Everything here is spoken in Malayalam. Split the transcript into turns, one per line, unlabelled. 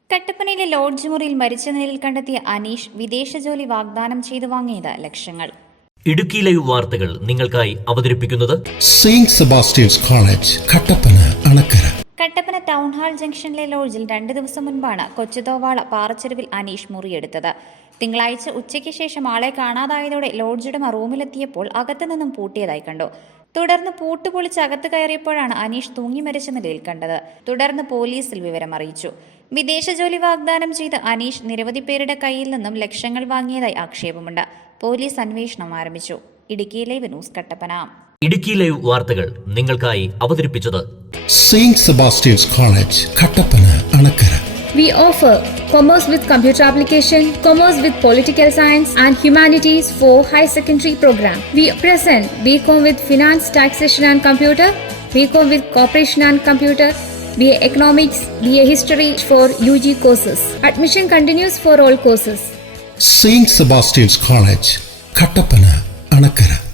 കട്ടപ്പനയിലെ ലോഡ്ജ് മുറിയിൽ മരിച്ച നിലയിൽ കണ്ടെത്തിയ അനീഷ് വിദേശ ജോലി വാഗ്ദാനം ചെയ്തു വാങ്ങിയത് ലക്ഷങ്ങൾ.
ഇടുക്കി ലൈവ് വാർത്തകൾ നിങ്ങൾക്കായി അവതരിപ്പിക്കുന്നത്
saint Sebastian's college Kattappana Anakkara.
Kattappana town hall ജംഗ്ഷനിലെ ലോഡ്ജിൽ 2 ദിവസം മുൻപാണ് കൊച്ചുതോവാള പാറച്ചെരുവിൽ അനീഷ് മുറിയെടുത്തത്. തിങ്കളാഴ്ച ഉച്ചയ്ക്ക് ശേഷം ആളെ കാണാതായതോടെ ലോഡ്ജുടമ റൂമിലെത്തിയപ്പോൾ അകത്തുനിന്നും പൂട്ടിയതായി കണ്ടു. തുടർന്ന് പൂട്ട് പൊളിച്ച് അകത്ത് കയറിയപ്പോഴാണ് അനീഷ് തൂങ്ങി മരിച്ച നിലയിൽ കണ്ടത്. തുടർന്ന് പോലീസിൽ വിവരം അറിയിച്ചു. വിദേശ ജോലി വാഗ്ദാനം ചെയ്ത് അനീഷ് നിരവധി പേരുടെ കയ്യിൽ നിന്നും ലക്ഷങ്ങൾ വാങ്ങിയതായി ആക്ഷേപമുണ്ട്. പോലീസ് അന്വേഷണം ആരംഭിച്ചു. Idukki live news Kattappana.
Idukki live വാർത്തകൾ നിങ്ങൾക്കായി അവതരിപ്പിച്ചത്
saint Sebastian's college Kattappana Anakkara.
We offer Commerce with Computer Application, Commerce with Political Science and Humanities for High Secondary Program. We present BCom with Finance, Taxation and Computer, BCom with Corporation and Computer, BA Economics, BA History for UG courses. Admission continues for all courses.
Saint Sebastian's college Kattappana Anakkara.